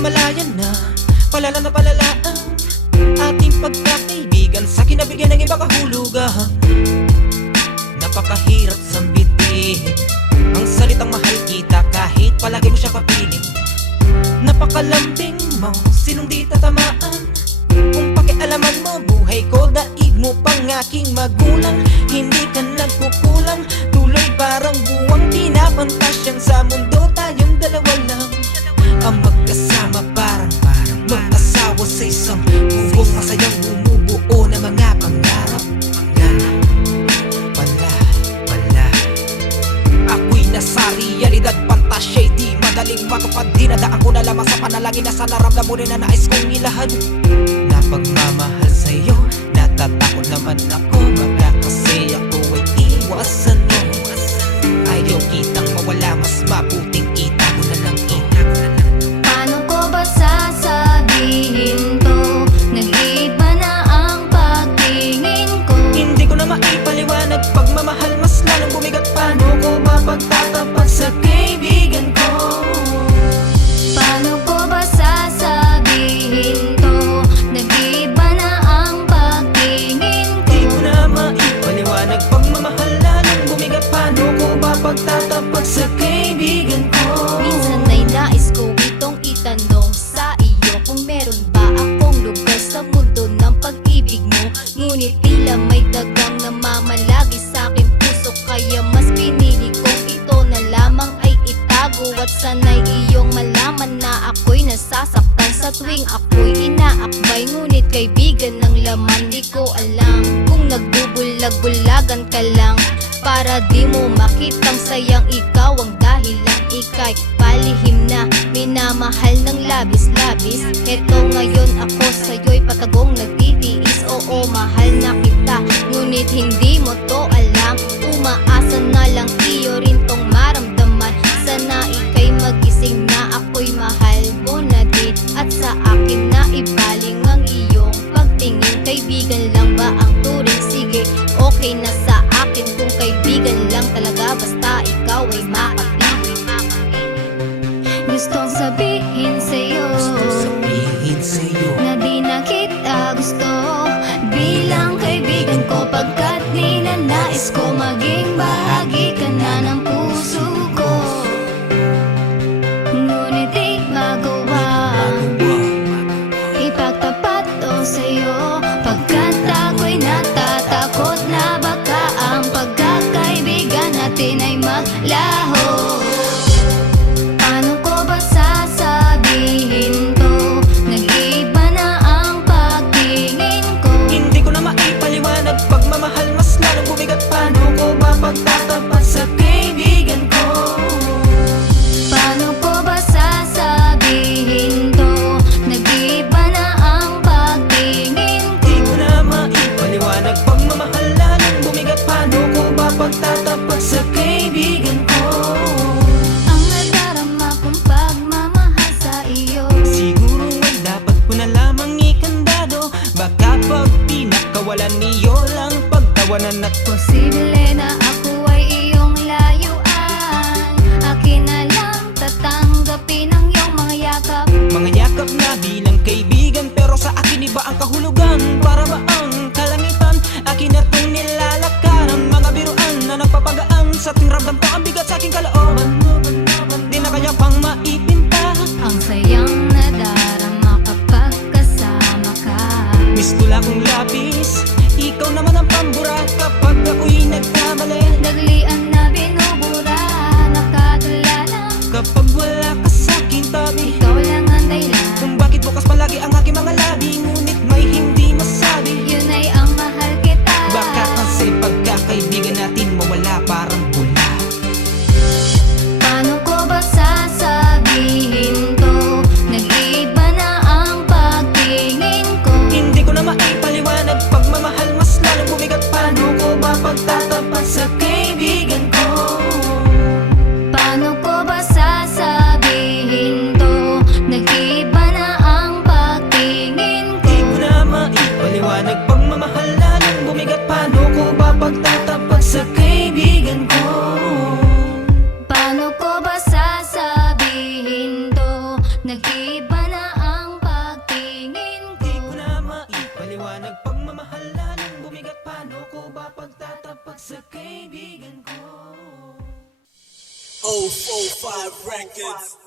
namalayan na palala na palala ang ating pagkakaibigan. Sa kinabigyan ng iba kahulugan, napakahirap sambitin ang salitang mahal kita kahit palagi mo siya kapiling. Napakalambing mo, sinong di tatamaan kung pakialaman mo buhay ko, daig mo pang aking magulang. Hindi ka nagkukulang, tuloy parang buwang pinapantasyang sa mundo. Tayong dalawa lang ang magkasama, parang mag-asawa sa isang bubong. Masayang bumubuo na mga pangarap. Pala ako'y nasa realidad, pantasya'y di madaling matupad. Dinadaan ko na lamang sa panalangin na sana ramdam mo rin na nais kong ilahad. Napagmamahal sa'yo, natatakot naman ako, baka kasi ako ay iwasan mo. Ayaw kitang mawala, mas mabuting itago na lang to. Paano ko ba sasabihin to? Nag-iba na ang pagtingin ko. Hindi ko na maipaliwanag, pagmamahal mas lalong bumigat. Paano ko ba pagtatapat sa kaibigan ko? Paano ko ba sasabihin to? Nag-iba na ang pagtingin ko. Hindi ko na maipaliwanag, pagmamahal lalong bumigat. Paano ko ba pagtatapat sa kaibigan ko? Minsan ay nais ko itong itanong sa iyo, kung meron ba akong lugar sa mundo ng pag-ibig mo. Ngunit tila may dagang namamalagi sa aking puso, kaya mas pinili kong ito na lamang ay itago. At sana'y iyong malaman na ako'y nasasaktan sa tuwing ako'y inaakbay. Ngunit kaibigan ng laman, di ko alam kung nagbubulag-bulagan ka lang para di mo makitang sayang ikaw ang dahilan. Ika'y palihim na minamahal ng labis-labis. Heto ngayon ako sa'yo'y patagong nagtitiis. Oo, mahal na kita, ngunit hindi mo to alam. Umaasa na lang iyo rin tong maramdaman. Sana ika'y magising na ako'y mahal mo na din. At sa akin na ibaling ang iyong pagtingin. Kaibigan lang ba ang turing? Sige, okay na sa akin kung kaibigan lang talaga, basta ikaw ay makapiling. Gustong sabihin sa'yo na di na kita gusto bilang kaibigan ko, pagkat ninanais ko maging bahagi ka na ng puso ko. Ngunit di magawa ipagtapat to sa'yo, pagkat ako'y natatakot na baka ang pagkakaibigan natin ay maglaho. Paano ko ba sasabihin to? Nag-iba na ang pagtingin ko. Hindi ko na maipaliwanag, pagmamahal mas lalong bumigat. Paano ko ba pagtatapat sa kaibigan ko? Paano ko ba sasabihin to? Nag-iba na ang pagtingin ko. Hindi ko na maipaliwanag, pagmamahal lalong bumigat. Paano ko ba pagtatapat sa kaibigan ko? Ang nadarama kong pagmamahal sa iyo, Siguro ay dapat ko na lamang ikandado. Baka pag pinakawalan niyo lang pagtawanan at posible na ako ay iyong layuan. Akin na lang tatanggapin ang iyong mga yakap. mga yakap na bilang kaibigan, pero sa akin iba ang kahulugan. Para ba ang kalangitan, akin na itong nilalakaran. Mga biruan na nagpapagaan sa tuwing ramdam ko ang bigat sa aking kalooban. Di na kaya pang maipinta Ang sayang nadarama kapag kasama ka. Mistula kong lapis, ikaw naman ang pambura kapag ako'y nagka sa kaibigan ko. 045 Records.